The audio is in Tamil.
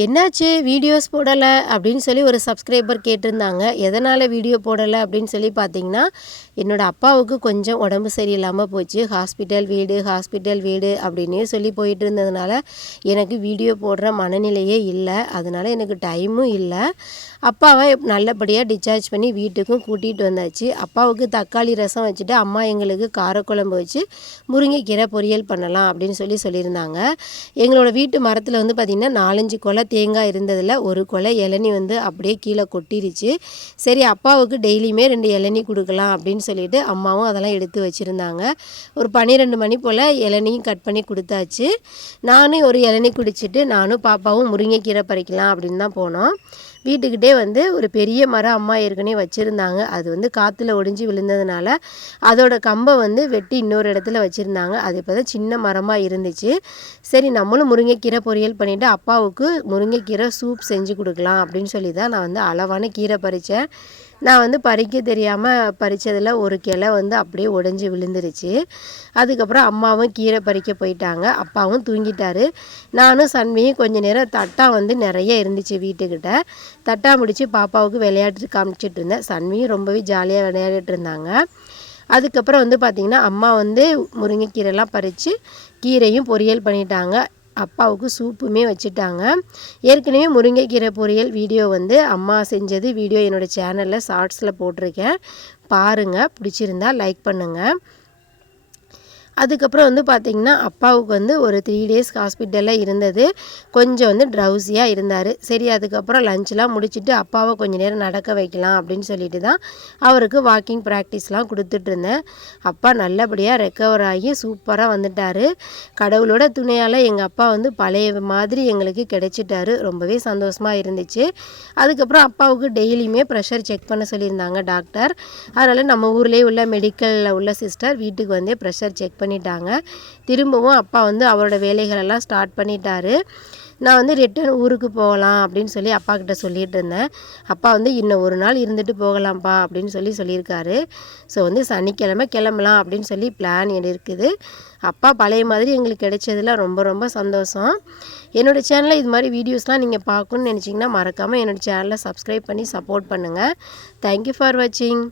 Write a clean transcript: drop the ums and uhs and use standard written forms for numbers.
என்னாச்சு வீடியோஸ் போடலை அப்படின்னு சொல்லி ஒரு சப்ஸ்கிரைபர் கேட்டிருந்தாங்க. எதனால் வீடியோ போடலை அப்படின்னு சொல்லி பார்த்தீங்கன்னா, என்னோடய அப்பாவுக்கு கொஞ்சம் உடம்பு சரியில்லாமல் போச்சு. ஹாஸ்பிட்டல் வீடு அப்படின்னே சொல்லி போயிட்டு இருந்ததுனால எனக்கு வீடியோ போடுற மனநிலையே இல்லை. அதனால் எனக்கு டைமும் இல்லை. அப்பாவை நல்லபடியாக டிஸ்சார்ஜ் பண்ணி வீட்டுக்கும் கூட்டிகிட்டு வந்தாச்சு. அப்பாவுக்கு தக்காளி ரசம் வச்சுட்டு அம்மா எங்களுக்கு காரக்குழம்பு வச்சு முருங்கைக்கீரை பொரியல் பண்ணலாம் அப்படின்னு சொல்லியிருந்தாங்க. எங்களோட வீட்டு மரத்தில் வந்து பார்த்திங்கன்னா 4-5 கொலை தேங்காய் இருந்ததில் ஒரு கொலை இளநி வந்து அப்படியே கீழே கொட்டிருச்சு. சரி அப்பாவுக்கு டெய்லியுமே 2 இளநி கொடுக்கலாம் அப்படின்னு சொல்லிட்டு அம்மாவும் அதெல்லாம் எடுத்து வச்சுருந்தாங்க. ஒரு 12 மணி போல் இளநியும் கட் பண்ணி கொடுத்தாச்சு. நானும் ஒரு இளநி குடிச்சிட்டு நானும் பாப்பாவும் முருங்கைக்கீரை பறிக்கலாம் அப்படின்னு தான் போனோம். வீட்டுக்கிட்டே வந்து ஒரு பெரிய மரம் அம்மா ஏற்கனவே வச்சுருந்தாங்க. அது வந்து காற்றுல ஒடிஞ்சு விழுந்ததுனால அதோட கம்பை வந்து வெட்டி இன்னொரு இடத்துல வச்சுருந்தாங்க. அது இப்போ தான் சின்ன மரமாக இருந்துச்சு. சரி நம்மளும் முருங்கைக்கீரை பொரியல் பண்ணிவிட்டு அப்பாவுக்கு முருங்கைக்கீரை சூப் செஞ்சு கொடுக்கலாம் அப்படின்னு சொல்லி தான் நான் வந்து அளவான கீரை பறித்தேன். நான் வந்து பறிக்க தெரியாமல் பறித்ததில் ஒரு கிளை வந்து அப்படியே உடஞ்சி விழுந்துருச்சு. அதுக்கப்புறம் அம்மாவும் கீரை பறிக்க போயிட்டாங்க. அப்பாவும் தூங்கிட்டார். நானும் சன்வியும் கொஞ்சம் நேரம் தட்டா வந்து நிறைய இருந்துச்சு வீட்டுக்கிட்ட. தட்டா முடித்து பாப்பாவுக்கு விளையாட்டு காமிச்சிட்டு இருந்தேன். சன்வியும் ரொம்பவே ஜாலியாக விளையாடிட்டு இருந்தாங்க. அதுக்கப்புறம் வந்து பார்த்திங்கன்னா அம்மா வந்து முருங்கைக்கீரைலாம் பறித்து கீரையும் பொரியல் பண்ணிட்டாங்க. அப்பாவுக்கு சூப்புமே வச்சுட்டாங்க. ஏற்கனவே முருங்கைக்கீரை பொரியல் வீடியோ வந்து அம்மா செஞ்சது வீடியோ என்னோடய சேனலில் ஷார்ட்ஸில் போட்டிருக்கேன். பாருங்கள், பிடிச்சிருந்தா லைக் பண்ணுங்கள். அதுக்கப்புறம் வந்து பார்த்திங்கன்னா அப்பாவுக்கு வந்து ஒரு 3 டேஸ் ஹாஸ்பிட்டலில் இருந்தது. கொஞ்சம் வந்து ட்ரௌசியாக இருந்தார். சரி அதுக்கப்புறம் லஞ்செலாம் முடிச்சுட்டு அப்பாவை கொஞ்சம் நேரம் நடக்க வைக்கலாம் அப்படின்னு சொல்லிட்டு தான் அவருக்கு வாக்கிங் ப்ராக்டிஸ்லாம் கொடுத்துட்ருந்தேன். அப்பா நல்லபடியாக ரெக்கவர் ஆகி சூப்பராக வந்துட்டார். கடவுளோட துணையால் எங்கள் அப்பா வந்து பழைய மாதிரி எங்களுக்கு கிடைச்சிட்டாரு. ரொம்பவே சந்தோஷமாக இருந்துச்சு. அதுக்கப்புறம் அப்பாவுக்கு டெய்லியுமே ப்ரெஷர் செக் பண்ண சொல்லியிருந்தாங்க டாக்டர். அதனால் நம்ம ஊர்லேயே உள்ள மெடிக்கலில் உள்ள சிஸ்டர் வீட்டுக்கு வந்து ப்ரெஷர் செக் பண்ணிட்டாங்க. திரும்பவும் அப்பா வந்து அவரோட வேலைகளெல்லாம் ஸ்டார்ட் பண்ணிட்டாரு. நான் வந்து ரிட்டர்ன் ஊருக்கு போகலாம் அப்படின்னு சொல்லி அப்பா கிட்ட சொல்லிட்டு இருந்தேன். அப்பா வந்து இன்னும் ஒரு நாள் இருந்துட்டு போகலாம்ப்பா அப்படின்னு சொல்லியிருக்காரு. ஸோ வந்து சனிக்கிழமை கிளம்பலாம் அப்படின்னு சொல்லி பிளான் இருக்குது. அப்பா பழைய மாதிரி எங்களுக்கு கிடைச்சதில் ரொம்ப ரொம்ப சந்தோஷம். என்னோடய சேனலில் இது மாதிரி வீடியோஸ்லாம் நீங்கள் பார்க்கணுன்னு நினச்சிங்கன்னா மறக்காமல் என்னோடய சேனலை சப்ஸ்கிரைப் பண்ணி சப்போர்ட் பண்ணுங்கள். தேங்க்யூ ஃபார் வாட்சிங்.